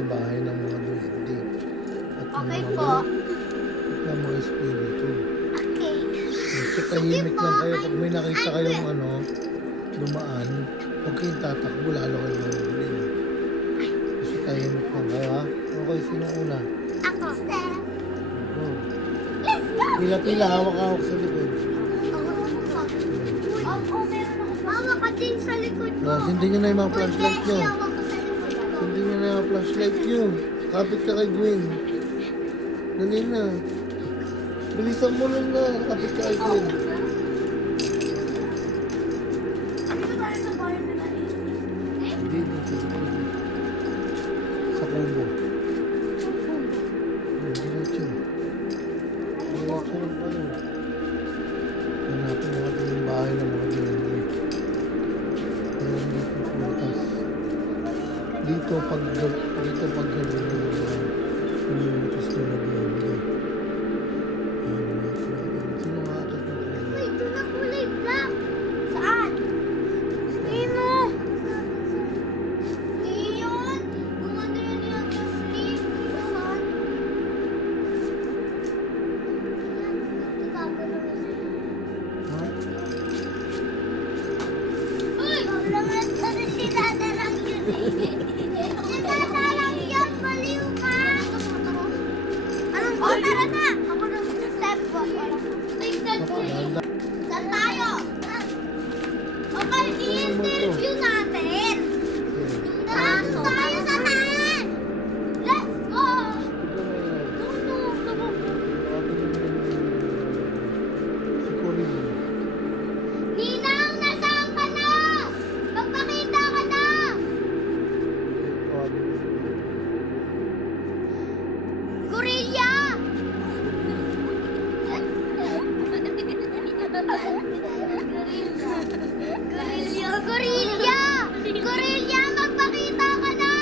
sa bahay ng mga duwende. At Okay ng po. at ng mga espiritu. Okay. So tahimik lang kayo pag may nakita kayong dumaan, huwag kayong tatakbo, lalo kayo mahuhulin. Kasi tahimik lang kayo, ha? Okay, sino una? Ako. Go. Let's go! Pila-pila, hawak-hawak sa likod. Oo, meron ako. Mama ka din sa likod mo. Oh, hindi nyo na yung mga flashlight nyo. Hawak ko sa likod ko. Hindi nyo na yung mga flashlight nyo. Kapit ka kay Gwen. Dali na. Bilisan mo lang na. Kapit ka kay Gwen. Dito tayo sa bahay nila eh. Hindi, dito. Sa kubo. Diretso. Diretso lang pala. Hanapin natin yung bahay ng mga duwende. Meron dito putas. Dito pag gabi ng mga pumulutas na na duwende. Ayan, hanapin natin. Sino makakit ng kulay? Uy, ito na kulay black. Saan? Sino? Iyon. Gumanda yun yung sleep. Saan? Ha? Uy! Wala nga si Dada lang yun eh. Si Dada lang yun. Baliw ka. Anong ba? Tara na. Ako na step ko. Step ko. Ganda. Saan tayo? Okay, i-interview natin. Saan tayo sa taas? Let's go! Si Corinne. Ninang, nasaan ka na? Magpakita ka na! Gorilla! Gorilla! Gorilla! Gorilla, magpakita ka na!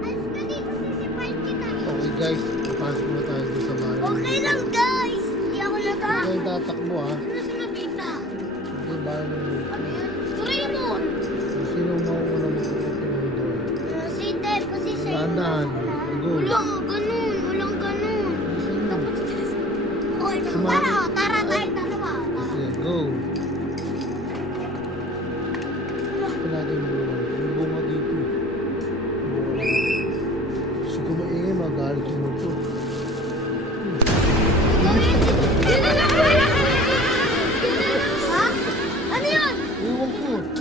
Alis ka dito, sisipain kita. Okay guys, papasok na tayo doon sa bahay. Okay lang, guys! Hindi ako Huwag natakot. kayong tatakbo, ha? Ano sa nakita? Hindi bahay ng mga. Ano yun? Doraemon! Kung sino mauuna mag-open ng door. Si Deb, kasi siya yung Dahan-dahan. Go. Walang ganun, walang ganun. Bilisan mo. Okay, Sumama. tara tayo dalawa. Sige, go. Ito natin yung bunga dito. Gusto ko maingay, magalit yung mundo. Ha? Ano yun? Iwan ko.